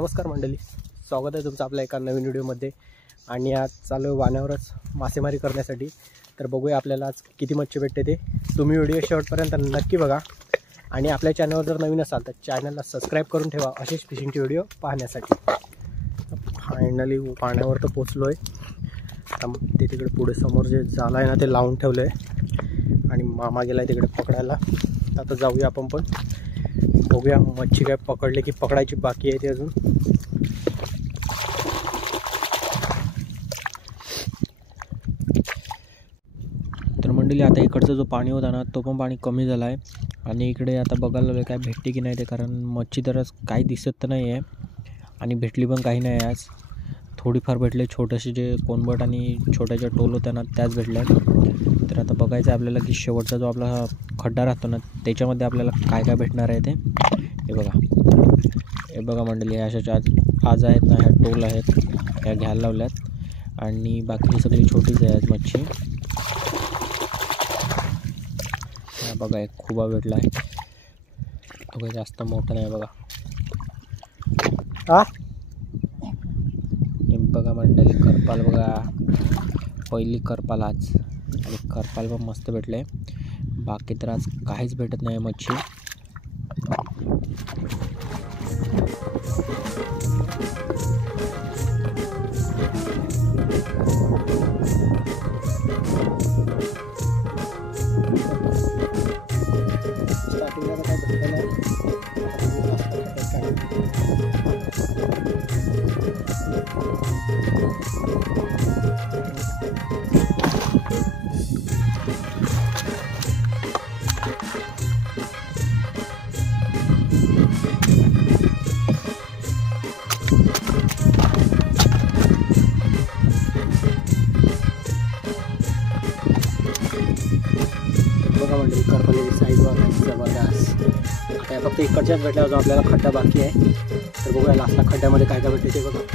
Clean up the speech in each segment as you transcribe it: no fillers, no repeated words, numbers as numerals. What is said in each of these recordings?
नमस्कार मंडळी, स्वागत आहे तुमचं आपल्या एका नवीन व्हिडिओमध्ये। आणि आज चालू वाण्यावरच मासेमारी करण्यासाठी। तर बघूया आपल्याला आज किती मच्छी भेटते ते। तुम्ही व्हिडिओ शेवटपर्यंत नक्की बघा आणि आपल्या चॅनलवर जर नवीन असाल तर चॅनलला सबस्क्राईब करून ठेवा असेच फिशिंगचे व्हिडिओ पाहण्यासाठी। फायनली पाण्यावर तर पोचलो आहे। ते तिकडे पुढे समोर जे जाळं आहे ना ते लावून ठेवलं आहे आणि मामा गेला तिकडे पकडायला। आता जाऊया आपण पण, बघूया मच्छी काय पकडले की पकडायची बाकी आहे ते अजून। तर मंडळी आता इकडचा जो पाणी होता ना तो पण पाणी कमी झाला आहे आणि इकडे आता बघायला लागलं काय भेटते की नाही ते, कारण मच्छी तर आज काही दिसत तर नाही आहे आणि भेटली पण काही नाही आज। थोडीफार भेटले, छोटेसे जे कोनबट आणि छोट्याच्या टोल होत्या ना त्याच भेटल्या। तर आता बघायचं आपल्याला की शेवटचा जो आपला खड्डा राहतो ना त्याच्यामध्ये आपल्याला काय काय भेटणार आहे ते। हे बघा मंडळी, अशाच्या आज आहेत ना, ह्या टोल आहेत, ह्या घ्यायला लावल्यात आणि बाकी सगळी छोटीच आहे आज मच्छी। बघा एक खुबा भेटला आहे, तो काही जास्त मोठा नाही बघा। बघा मंडळी करपाल बघा, पहिली करपाल आज, आणि करपाल पण मस्त भेटले। बाकी तर आज काहीच भेटत नाही मच्छी। बघा मंडळी करपालेली साईज बघा जबरदस्त। आता फक्त इकडच्याच भेटल्यावर आपल्याला खड्डा बाकी आहे। तर बघूया लास्टला खड्ड्यामध्ये काय काय भेटते ते बघा।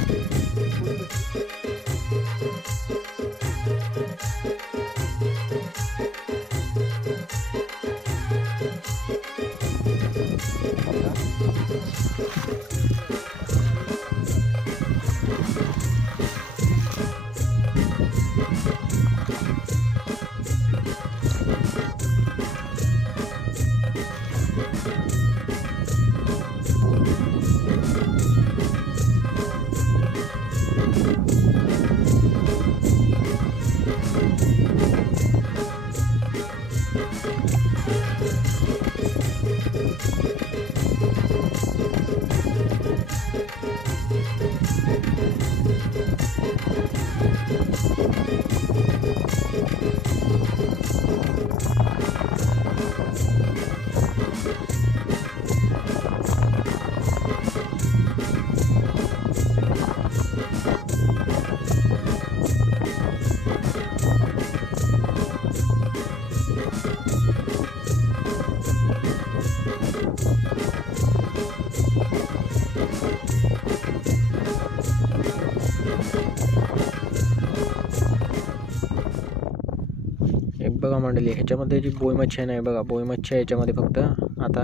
बघा मंडळी, ह्याच्यामध्ये जी बोई मच्छी आहे ना, बघा बोई मच्छी आहे ह्याच्यामध्ये फक्त आता।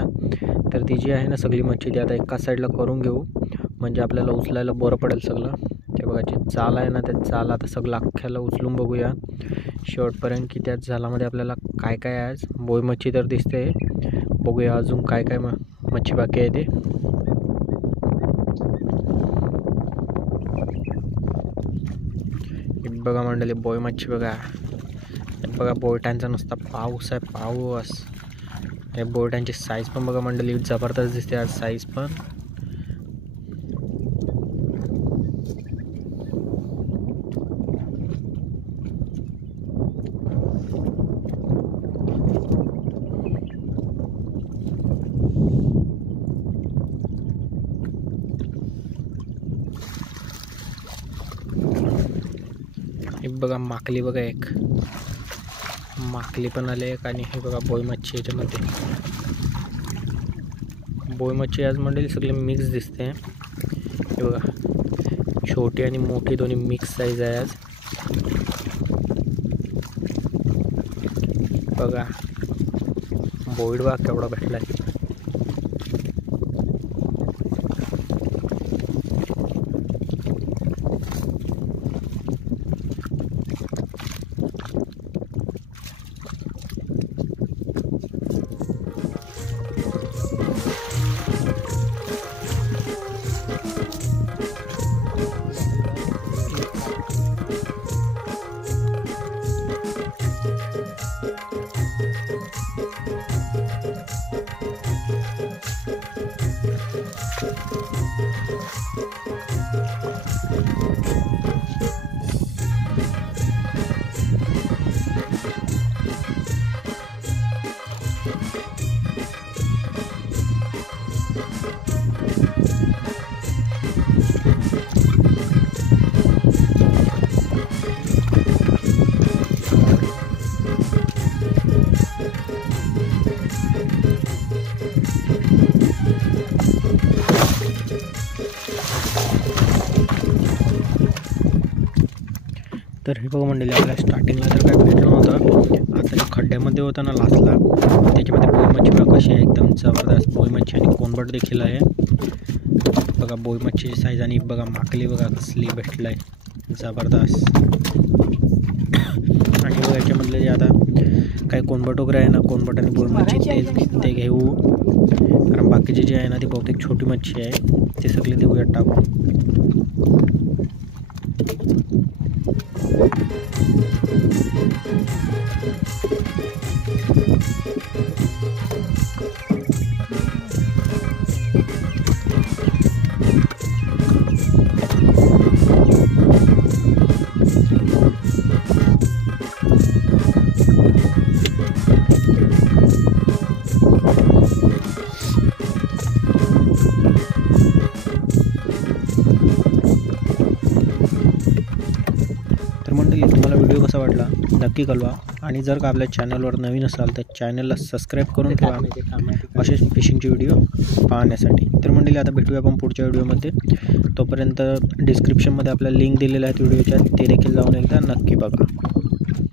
तर ती जी आहे ना सगळी मच्छी ती आता एकाच साईडला करून घेऊ, म्हणजे आपल्याला उचलायला बरं पडेल सगळं। ते बघा जी जाळ आहे ना त्या जाळ आता सगळं अख्ख्याला उचलून बघूया शेवटपर्यंत की त्या जाळामध्ये आपल्याला काय काय आहे। आज बोई मच्छी तर दिसते, बघूया अजून काय काय मच्छी बाकी आहे ते। बघा मंडळी बोई मच्छी बघा, बघा बोटांचा नुसता पाऊस आहे पाऊस। हे बोटांची साईज पण बघा मंडळी जबरदस्त दिसते आज साईज पण। हे बघा माकली बघा, एक माकली पण आले एक, आणि हे बघा बोई मच्छी याच्यामध्ये। बोई मच्छी आज मंडळी सगळे मिक्स दिसते। हे बघा छोटी आणि मोठी दोन्ही मिक्स साईज आहे आज। बघा बोईड बघा केवढा भेटलाय। तर हे बघा मंडळी, आपल्या स्टार्टिंगला तर काय भेटलं नव्हतं. आता जो खड्ड्यामध्ये होता ना लास्टला, त्याच्यामध्ये बोई मच्छी बघा कशी आहे, एकदम जबरदस्त बोई मच्छी आणि कोंबट देखील आहे बघा. बोई मच्छी साईज आणि बघा माकली बघा कसली भेटलं आहे, जबरदस्त. आणि बघा याच्यामधले जे आता काही कोंबट वगैरे आहे ना, कोंबट आणि बोई मच्छी ते घेऊ, कारण बाकीचे जे आहे ना ते बहुतेक छोटी मच्छी आहे, ते सगळे देऊयात टाकून. तर मंडळी, तुम्हाला व्हिडिओ कसा वाटला नक्की कळवा. आणि जर का आपल्या चॅनलवर नवीन असाल तर चॅनलला सबस्क्राईब करून ठेवा असेच फिशिंगचे व्हिडिओ पाहण्यासाठी. तर मंडळी, आता भेटूया आपण पुढच्या व्हिडिओमध्ये. तोपर्यंत डिस्क्रिप्शनमध्ये आपल्याला लिंक दिलेल्या आहेत व्हिडिओच्या, ते देखील जाऊन एकदा नक्की बघा.